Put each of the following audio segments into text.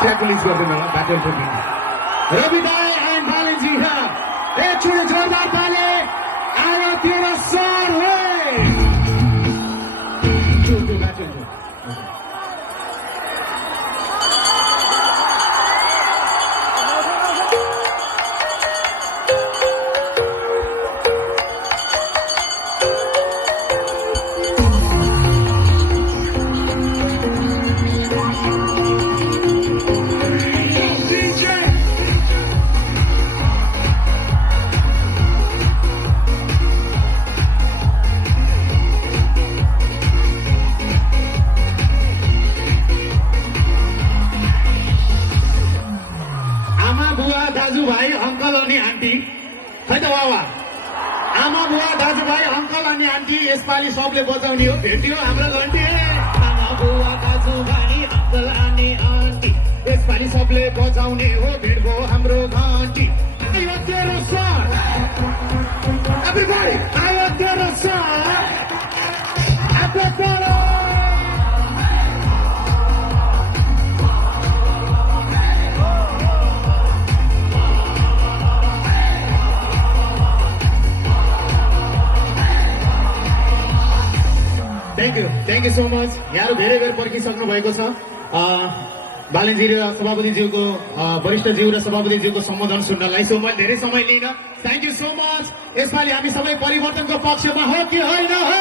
track गरिदिनु होला battle tripping Rabi दाई एन्ड भालेजी एकचोटि जोरदार ताली आयो तेरो सर हो दाजुभाइ अंकल अनि आन्टी खै त बाबा आमा बुवा दाजुभाइ अंकल अनि आन्टी यसपालि सबले बजाउने हो भेट्यो हाम्रो घन्टी आमा बुवा दाजुभाइ अंकल अनि आन्टी यसपालि सबले बजाउने हो भेट्यो हाम्रो घन्टी आयो तेरो सर एभ्रीबडी आयो तेरो sir everybody thank you so much यहाँहरू धेरै बेर पर्खिसक्नु भएको छ बालेनजी र सभापतिज्यूको वरिष्ठज्यू र सभापतिज्यूको सम्बोधन सुन्नलाई सो मैले धेरै समय लिइन थ्याङ्क यू सो मच यसपालि हामी सबै परिवर्तनको पक्षमा हो कि होइन हो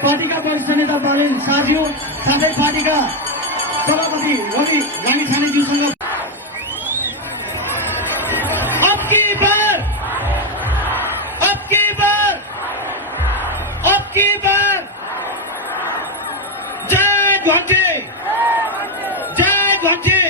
पार्टीका वरिष्ठ नेता बालेन शाहज्यू साथै पार्टीका सभापति रवि लामी छानेज्यूसँग अब की बार जय घन्टे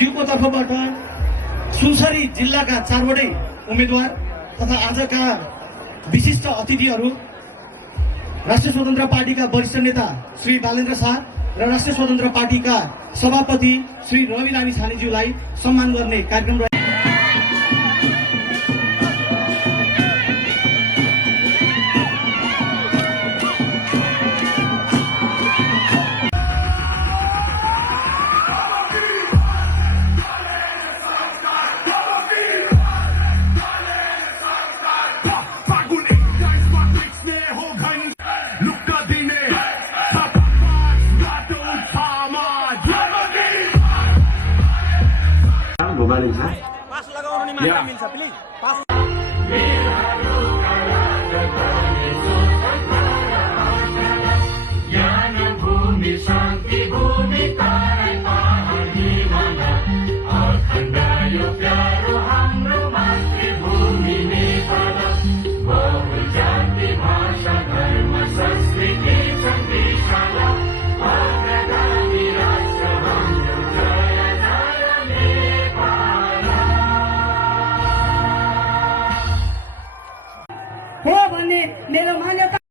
ज्यूको तर्फबाट सुनसरी जिल्लाका 4वटै उम्मेद्वार तथा आजका विशिष्ट अतिथिहरू राष्ट्रिय स्वतन्त्र पार्टीका वरिष्ठ नेता श्री बालेन्द्र शाह र राष्ट्रिय स्वतन्त्र पार्टीका सभापति श्री रवि लामी छानेज्यूलाई सम्मान गर्ने कार्यक्रम Pass लगाउनु नि मात्र मिल्छ प्लिज